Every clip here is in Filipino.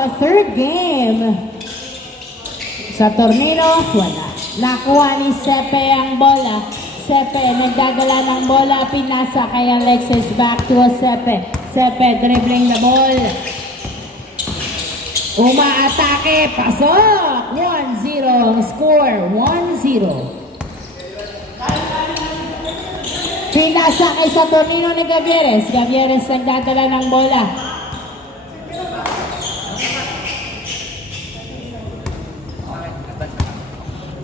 the third game. Sa tornilo, wala. Nakuha ni Sepe ang bola. Sepe, nagdadala ng bola, pinasa kay Alexis, back to Sepe. Sepe, dribbling the ball. Umaatake, pasok! 1-0 ang score, 1-0. Pinasa kay Saturnino ni Gavieres. Gavieres nagdadala ng bola.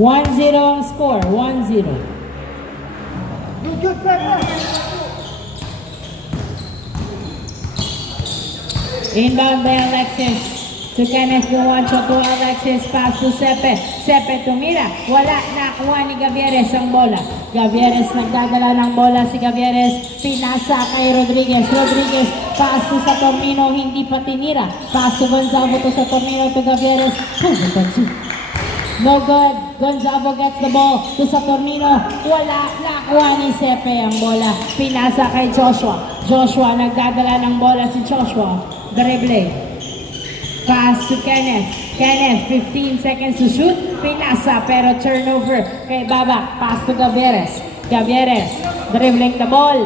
One zero ang score, 1-0. Inbound by Alexis to Kenneth Guancho to Alexis, pass to Sepe. Sepe tumira, wala, nakuha ni Gavieres ang bola. Gavieres nagdadala ng bola si Gavieres, pinasa kay Rodriguez. Rodriguez, pass to Saturnino, hindi pa tinira. Pass to Gonzalo to Saturnino to Gavieres. No good. Gonzalo gets the ball to Saturnino. Wala, nakuha ni Sepe ang bola. Pinasa kay Joshua. Joshua, nagdadala ng bola si Joshua. Dribbling. Pass to Kenneth. Kenneth, 15 seconds to shoot. Pinasa, pero turnover kay Baba. Pass to Gavieres. Gavieres, dribbling the ball.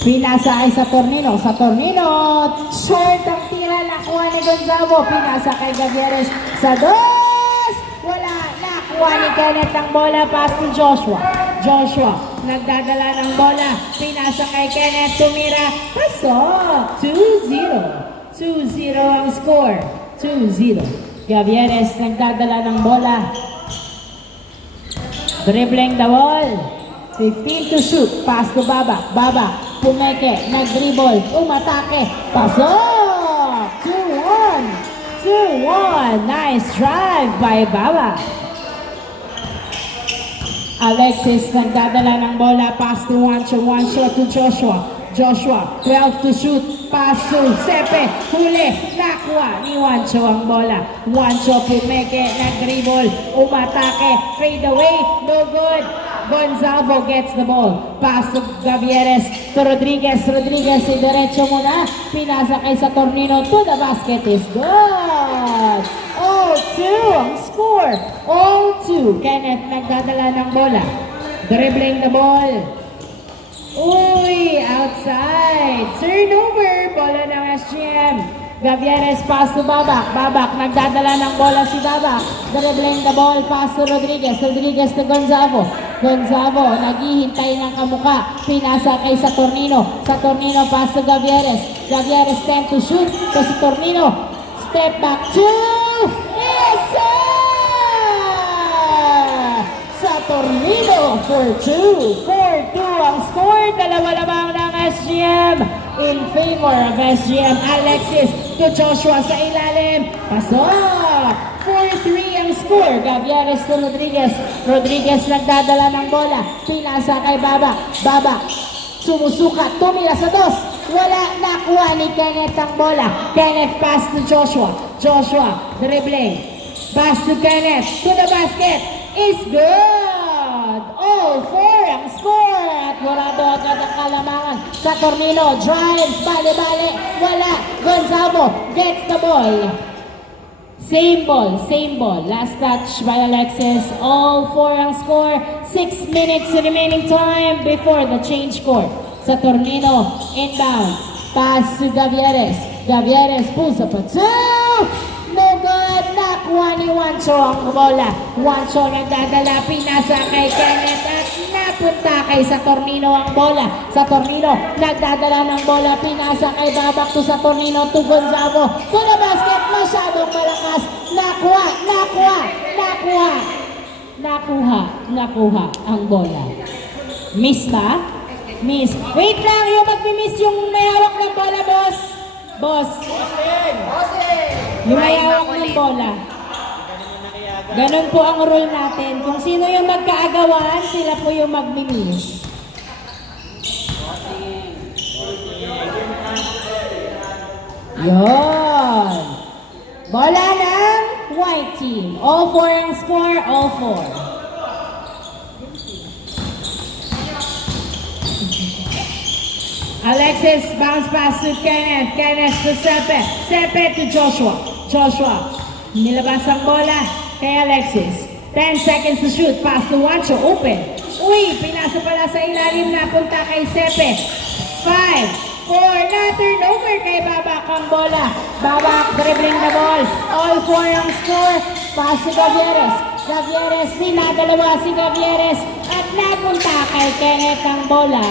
Pinasa kay Saturnino. Saturnino, short ang tira. Nakuha ni Gonzalo. Pinasa kay Gavieres sa dos. Wala, nakuha ni Kenneth ang bola. Pass to Joshua. Joshua, nagdadala ng bola. Pinasa kay Kenneth. Tumira. Pasok. 2-0. 2-0 ang score. 2-0. Gavieres nagdadala ng bola. Dribbling the ball. 15 to shoot. Pass to Baba. Baba. Pumeke. Nag-dribble. Umatake. Pasok. 2-1. 2-1. Nice drive by Baba. Alexis nagdadala ng bola. Pass to Juancho. Juancho to Joshua. Joshua, 12 to shoot. Pass to Sepe. Huli. Nakuha ni Juancho ang bola. Juancho pumeke. Nag-dribble. Umatake. Fade away. No good. Gonzalo gets the ball. Pass to Gavieres. To Rodriguez. Rodriguez, diretso muna. Pinasa kay Saturnino. To the basket is good. 0-2 ang score. 0-2. Kenneth nagdadala ng bola. Dribbling the ball. Uy, outside. Turnover. Bola ng SGM. Gavieres, pass to Babak. Babak, nagdadala ng bola si Babak. Dribbling the ball, pass to Rodriguez. Rodriguez to Gonzalo. Gonzalo, naghihintay ng kamuka. Pinasa kay Saturnino. Saturnino, pass to Gavieres. Gavieres, 10 to shoot. To Saturnino. Step back, 2. Yes, sir! Saturnino for 2. 4-2 ang score. Dalawa lamang ng SGM. In favor of SGM. Alexis to Joshua sa ilalim. Pasok! 4-3 ang score. Gavieres to Rodriguez. Rodriguez nagdadala ng bola. Pinasa kay Baba. Baba. Sumusukat. Tumira sa dos. Wala, nakuha ni Kenneth ang bola. Kenneth pass to Joshua. Joshua, dribbling. Pass to Kenneth. To the basket. Is good. All 4 ang score. At murado agad ang kalamangan. Saturnino drives. Bale-bale. Wala. Gonzalo gets the ball. Same ball. Last touch by Alexis. All 4 ang score. 6 minutes remaining time before the change court. Saturnino inbound. Pass to Gavieres. Gavieres pulls up a 2. No good. Nakuha ni Juancho ang bola. Juancho nagdadala. Pinasa kay Kenneth at napunta kay Saturnino ang bola. Saturnino nagdadala ng bola. Pinasa kay Babak to Saturnino to Gonzalo. To the basket. Masyadong malakas. Nakuha ang bola. Miss ba? Miss. Wait lang, yung magmi-miss yung may hawak ng bola, boss. Boss. Yung may hawak ng bola. Ganun po ang rule natin. Kung sino yung magkaagawan, sila po yung magmi-miss. Yon. Bola ng white team. All 4 ang score, all 4. Alexis, bounce pass to Kenneth. Kenneth to Sepe. Sepe to Joshua. Joshua, nilabas ang bola kay Alexis. 10 seconds to shoot. Pass to Juancho. Open. Uy, pinasa pala sa ilalim na punta kay Sepe. 5, 4, na turnover kay Babak ang bola. Babak, dribbling the ball. All 4 ang score. Pass to Gavieres. Gavieres, dinadalawa si Gavieres. At napunta kay Kenneth ang bola.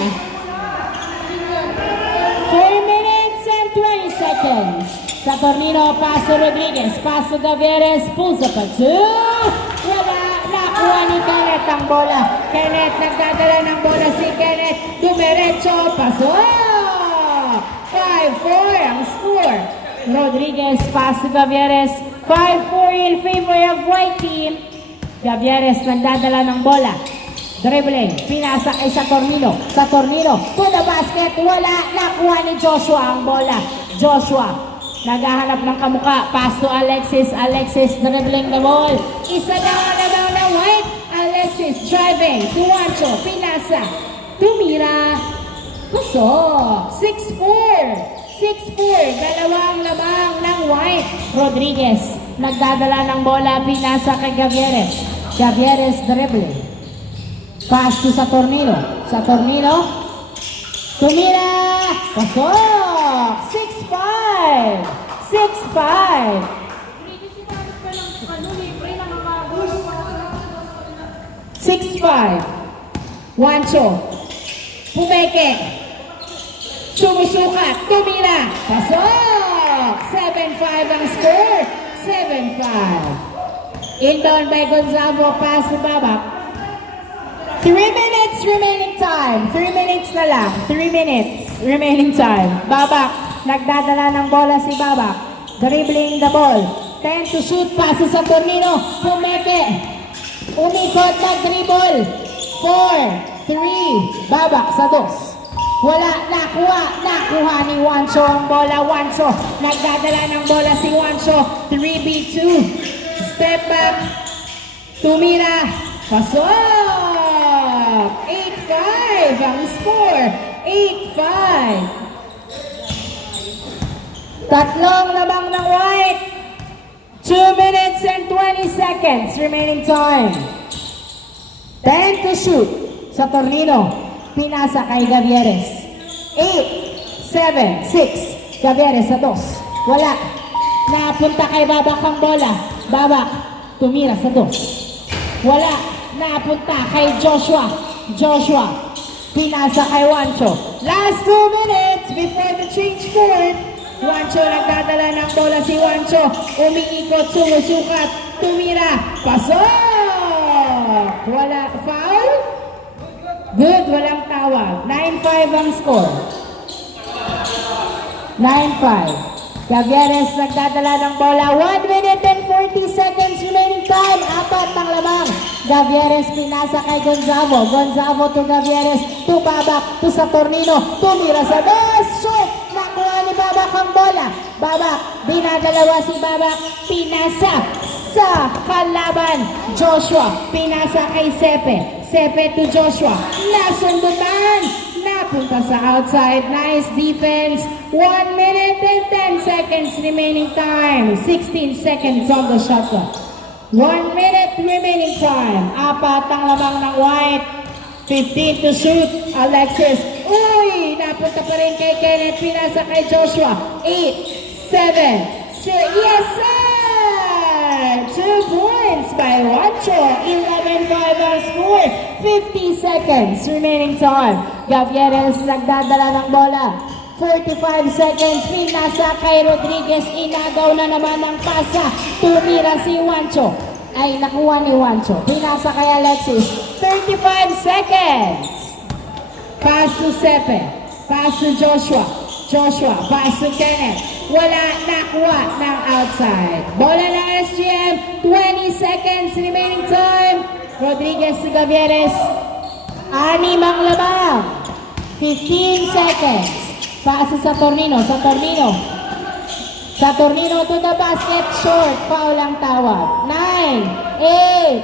4 minutes and 20 seconds. Saturnino, pass to Rodriguez. Pass to Gavieres. Pulls up a 2. Wala. Nakuha ni Kenneth ang bola. Kenneth, nagdadala ng bola si Kenneth. Dumiretso. Pasok. 5-4 ang score. Rodriguez, pass to Gavieres. 5-4 in favor of white team. Gavieres, nagdadala ng bola. Dribbling, pinasa kay Saturnino. Saturnino, to the basket. Wala. Nakuha ni Joshua ang bola. Joshua, naghahanap ng kamuka. Pass to Alexis. Alexis dribbling the ball. Isa down na white. Alexis driving to Juancho. Pinasa. Tumira. Pasok. 6-4. 6-4. Dalawang lamang ng white. Rodriguez. Nagdadala ng bola. Pinasa kay Gavieres. Gavieres dribbling. Pass to Saturnino. Saturnino. Tumira. Pasok. 6-5. 6-5. 6-5. Juancho. Pumeke. Sumusukat. Tumira. Pasok. 7-5 ang score. 7-5. Inbound by Gonzalo. Pass to Babak. 3 minutes remaining time. 3 minutes na lang. 3 minutes remaining time. Babak. Nagdadala ng bola si Babak. Dribbling the ball. 10 to shoot. Pass sa Saturnino. Pumeke. Umikot na dribble. 4, 3. Babak sa 2. Wala. Nakuha ni Juancho ang bola. Juancho. Nagdadala ng bola si Juancho. 3v2. Step back. Tumira. Pasok. 8-5 ang score. 8-5. Tatlong labang ng white. 2 minutes and 20 seconds remaining time. 10 to shoot. Saturnino. Pinasa kay Gavieres. 8, 7, 6. Gavieres sa 2. Wala. Napunta kay Babak ang bola. Babak. Tumira sa 2. Wala. Napunta kay Joshua. Joshua. Pinasa kay Juancho. Last 2 minutes before the change court. Juancho, nagdadala ng bola si Juancho. Umiikot, sumusukat. Tumira. Pasok! Wala. Foul? Good, walang tawag. 9-5 ang score. 9-5. Gavieres nagdadala ng bola. 1 minute and 40 seconds remaining time. 4 ng lamang. Gavieres pinasa kay Gonzalo. Gonzalo to Gavieres. To Babak. To Saturnino. Tumira sa 2. Shoot! Nakuha ni Babak ang bola. Babak. Dinadalawa si Babak. Pinasa sa kalaban. Joshua. Pinasa kay Sepe. Sepe to Joshua. Nasundutan. Napunta sa outside. Nice defense. 1 minute and 10 seconds remaining time. 16 seconds on the shot clock. 1 minute remaining time. 4 ang lamang ng white. 15 to shoot. Alexis. Uy! Napunta pa rin kay Kenneth. Pinasa kay Joshua. 8, 7, 6. Yes, sir! 2 points by Juancho. 11-5 ang score. 50 seconds remaining time. Gavieres nagdadala ng bola. 45 seconds. Pinasa kay Rodriguez. Inagaw na naman ang pasa. Tumira si Juancho. Ay, nakuha ni Juancho. Pinasa kay Alexis. 35 seconds. Pass to Sepe. Pass to Joshua. Joshua. Pass to Kenneth. Wala. Nakuha ng outside. Bola ng SGM. 20 seconds remaining time. Rodriguez to Gavieres. 6 ang labang. 15 seconds. Pass to Saturnino. Saturnino. Saturnino to the basket. Short. Foul ang tawag. 9, 8,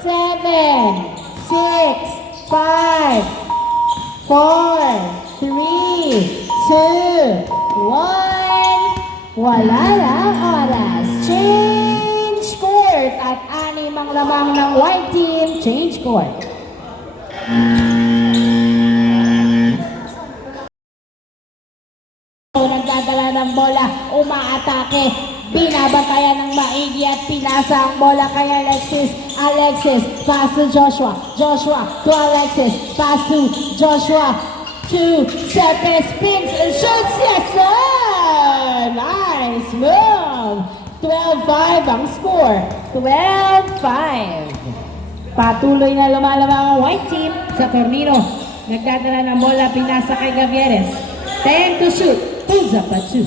7, 6, 5, 4, 3, 3, 2, 1. Wala lang oras. Change court. At 6 ang lamang ng white team. Change court. Nagdadala ng bola, umaatake, binabantayan ng maigi at pinasa ang bola kay Alexis. Alexis, pass to Joshua. Joshua to Alexis, pass to Joshua. To Sepe, spins and shoots. Yes, sir! Nice move! 12-5 ang score. 12-5. Patuloy na lumalamang ang white team sa torneo. Nagdadala ng bola, pinasa kay Gavieres. 10 to shoot. Pulls up at 2.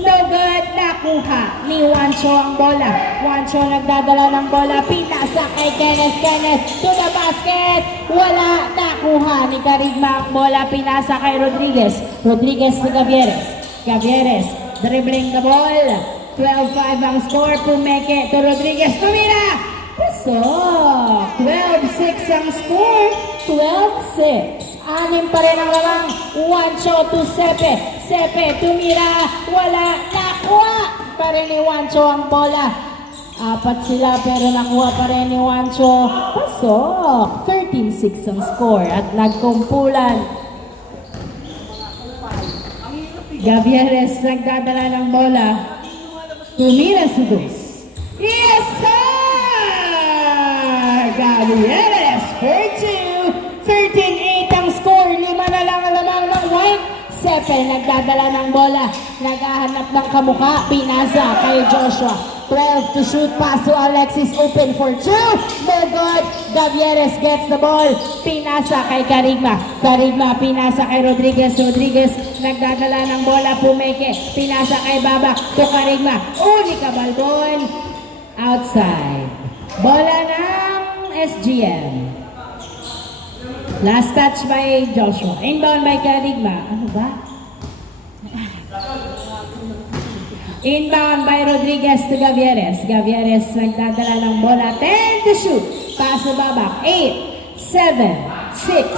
No good. Nakuha ni Juancho ang bola. Juancho nagdadala ng bola. Pinasa kay Kenneth. Kenneth to the basket. Wala. Nakuha ni Carigma ang bola. Pinasa kay Rodriguez. Rodriguez to Gavieres. Gavieres dribbling the ball. 12-5 ang score. Pumeke to Rodriguez. Tumira! Pasok! 12-6 ang score. 12-6. 6 pa rin ang lamang. Juancho to Sepe. Sepe tumira. Wala. Nakuha pa rin ni Juancho ang bola. 4 sila pero nakuha pa rin ni Juancho. Pasok. 13-6 ang score. At nagkumpulan. Gavieres nagdadala ng bola. Tumira sa dos. Yes, sir! Gavieres for 2. 13-8 ang score. 5 na lang ang lamang ng white. Sepe nagdadala ng bola. Naghahanap ng kamukha. Pinasa kay Joshua. 12 to shoot. Pass to Alexis. Open for 2. No good. Gavieres gets the ball. Pinasa kay Carigma. Carigma pinasa kay Rodriguez. Rodriguez nagdadala ng bola. Pumeke. Pinasa kay Baba. To Carigma. Unika Balbon. Outside. Bola ng SGM. Last touch by Joshua. Inbound by Carigma. Ano ba? Inbound by Rodriguez to Gavieres. Gavieres nagdadala ng bola. 10 to shoot. Pass to Babak. 8, 7, 6,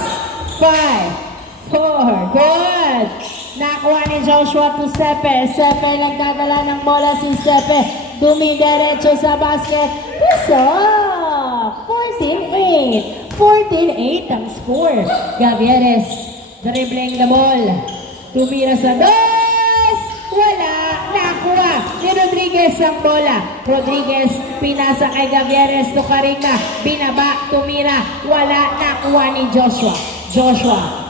5, 4. Good. Nakuha ni Joshua to Sepe. Sepe nagdadala ng bola si Sepe. Dumidiretso sa basket. Pasok! 14-8. 14-8 ang score. Gavieres dribbling the ball. Tumira sa dos. Wala. Nakuha ni Rodriguez ang bola. Rodriguez pinasa kay Gavieres to Carigma. Binaba. Tumira. Wala. Nakuha ni Joshua. Joshua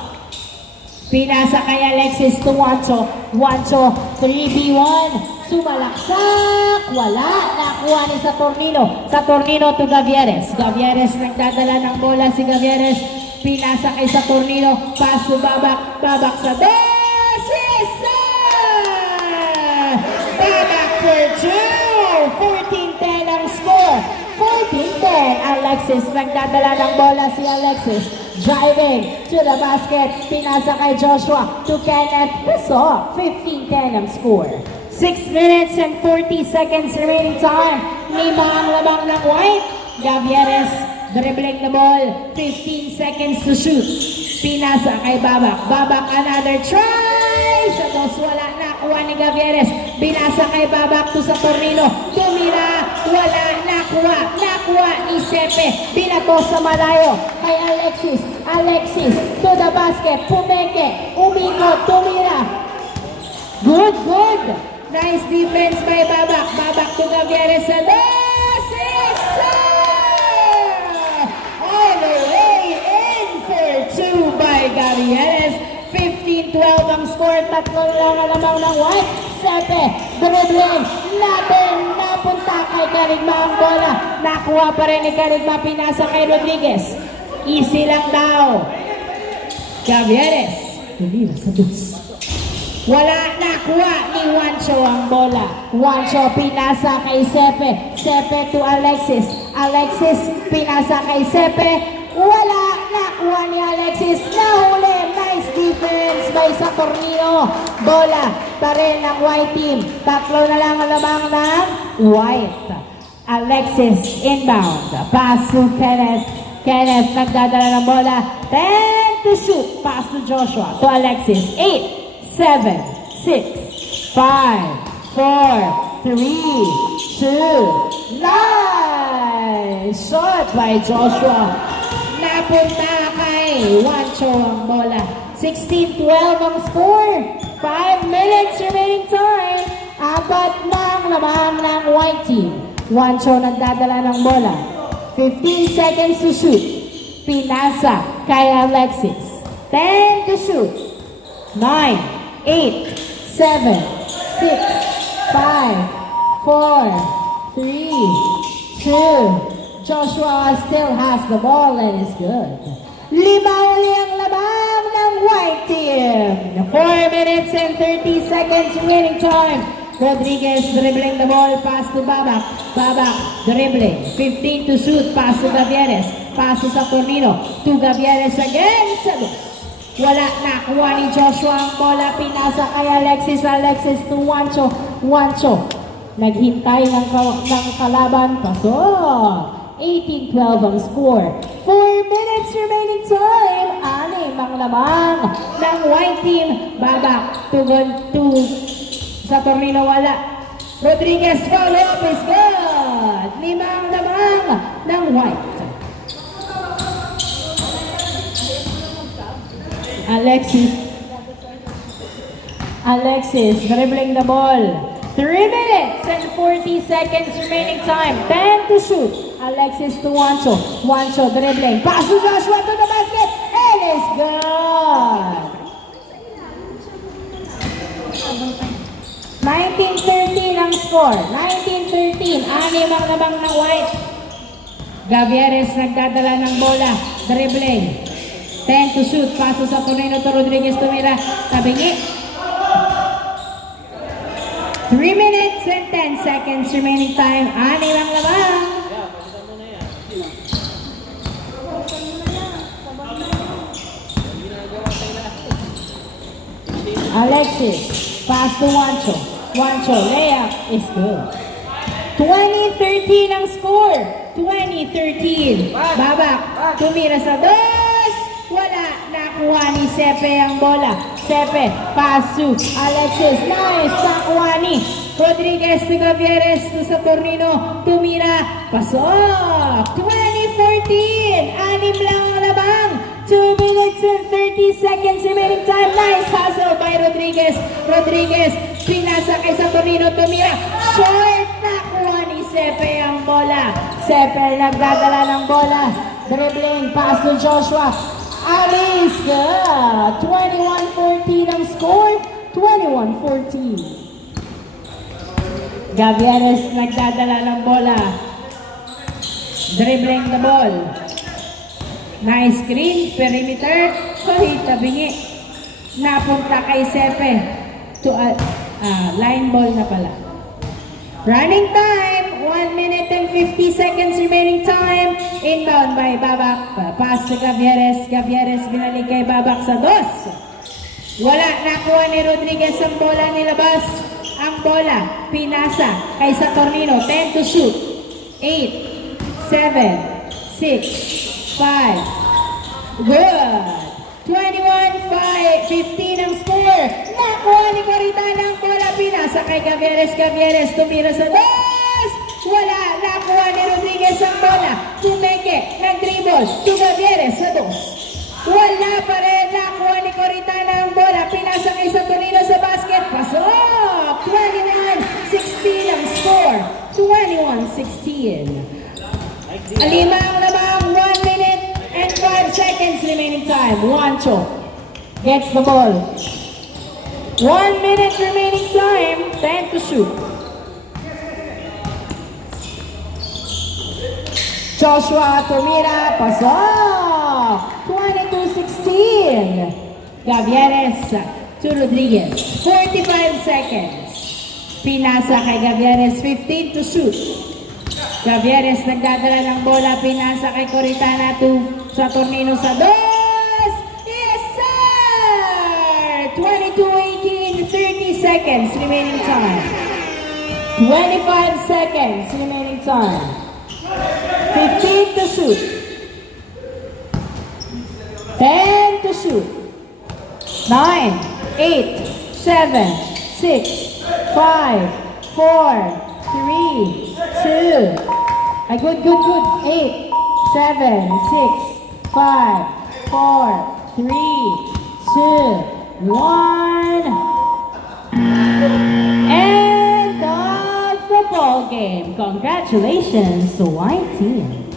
pinasa kay Alexis to Juancho. Juancho 3v1. Sumalaksak. Wala. Nakuha ni Saturnino. Saturnino to Gavieres. Gavieres nagdadala ng bola si Gavieres. Pinasa kay Saturnino. Pass to Babak. Babak sa dos. Yes, sir! Babak for 2. 14-10 ang score. 14-10. Alexis nagdadala ng bola si Alexis. Driving to the basket. Pinasa kay Joshua to Kenneth. Pasok. 15-10 ang score. 6 minutes and 40 seconds remaining time. 5 ang lamang ng white. Gavieres dribbling the ball. 15 seconds to shoot. Pinasa kay Babak. Babak another try. Sa dos wala. Nakuha ni Gavieres. Binasa kay Babak to Saturnino. Tumira. Wala. Nakuha. Nakuha ni Sepe. Binato sa malayo kay Alexis. Alexis to the basket. Pumeke. Umikot. Tumira. Good, good. Nice defense by Babak. Babak to Gavieres sa dos. Yes, sir! All the way in for 2 by Gavieres. 15-12 ang score. 3 lang ang lamang ng white. Sepe, dribbling. Natin, napunta kay Carigma ang bola. Nakuha pa rin ni Carigma. Pinasa kay Rodriguez. Easy lang daw. Gavieres. Tumira sa dos. Wala. Nakuha ni Juancho ang bola. Juancho pinasa kay Sepe. Sepe to Alexis. Alexis pinasa kay Sepe. Wala. Nakuha ni Alexis. Nahuli. Nice defense by Saturnino. Bola pa rin ng white team. 3 na lang ang lamang ng white. Alexis inbound. Pass to Kenneth. Kenneth nagdadala ng bola. 10 to shoot. Pass to Joshua. To Alexis. 8, 7, 6, 5, 4, 3, 2, nice! Shot by Joshua. Napunta kay Juancho ang bola. 16-12 ang score. 5 minutes remaining time. Apat ng lamang ng white team. Juancho nagdadala ng bola. 15 seconds to shoot. Pinasa kay Alexis. 10 to shoot. 9, 8, 7, 6, 5, 4, 3, 2. Joshua still has the ball and is good. 5 uli ang labang ng white team. 4 minutes and 30 seconds remaining time. Rodriguez dribbling the ball, pass to Babak. Babak dribbling, 15 to shoot, pass to Gavieres. Pass to Saturnino, to Gavieres again. Wala na, kuha ni Joshua ang bola, pinasa kay Alexis. Alexis to Juancho. Juancho, naghintay ng kalaban, pasok. 18-12 ang score. 4 minutes remaining time. 6 ang lamang ng white team. Babak, tugon to Saturnino, wala. Rodriguez, foul up is good. 5 ang lamang ng white. Alexis dribbling the ball. 3 minutes and 40 seconds remaining time. 10 to shoot. Alexis to Juancho. Juancho dribbling. Pass to Joshua to the basket. It is good. 19-13 ang score. 19-13. 6 ang lamang ng white. Gavieres nagdadala ng bola. Dribbling. 10 to shoot. Paso sa Tornino to Rodriguez, tumira. Tabingi. 3 minutes and 10 seconds remaining time. 6 ang lamang. Alexis. Pass to Juancho. Juancho, layup is good. 20-13 ang score. 20-13. Babak. Tumira sa dos. Wala. Nakuha ni Sepe ang bola. Sepe. Pass to Alexis. Nice. Nakuha ni Rodriguez to Gavieres to Saturnino. Tumira. Pasok. 20-14. 6 lang ang labang. 2 minutes and 30 seconds remaining time. Nice hustle by Rodriguez. Rodriguez, pinasa kay Saturnino, tumira. Short, nakuha ni Sepe ang bola. Sepe nagdadala ng bola. Dribbling, pass to Joshua. Aliska, 21-14 ang score. 21-14. Gavieres nagdadala ng bola. Dribbling the ball. Nice screen, perimeter, tabingi. Napunta kay Sepe. To line ball na pala. Running time, 1 minute and 50 seconds remaining time. Inbound by Babak. Pass to Gavieres. Gavieres binalik kay Babak sa dos. Wala, nakuha ni Rodriguez ang bola, nilabas. Ang bola, pinasa kay Saturnino. 10 to shoot. 8, 7, 6, 5. Good. 21-15 ang score. Nakuha ni Coritana ang bola. Pinasa kay Gavieres. Gavieres tumira sa dos. Wala. Nakuha ni Rodriguez ang bola. Tumeke. Nag-dribble. To Gavieres sa dos. Wala pa rin. Nakuha ni Coritana ang bola. Pinasa kay Saturnino sa basket. Pasok. 21-16 ang score. 21-16. 5 ang lamang, 1 minute and 5 seconds remaining time. Juancho gets the ball. 1 minute remaining time. 10 to shoot. Joshua tumira, pasok. 22-16. Gavieres to Rodriguez. 45 seconds. Pinasa kay Gavieres, 15 to shoot. Gavieres nagdadala ng bola, pinasa kay Coritana to Saturnino sa dos. Yes, sir! 22-18, 30 seconds remaining time. 25 seconds remaining time. 15 to shoot. 10 to to shoot. 9, 8, 7, 6, 5, 4, 3, 2. Ay, good. 8, 7, 6, 5, 4, 3, 2, 1. End of the ball game. Congratulations, White Team.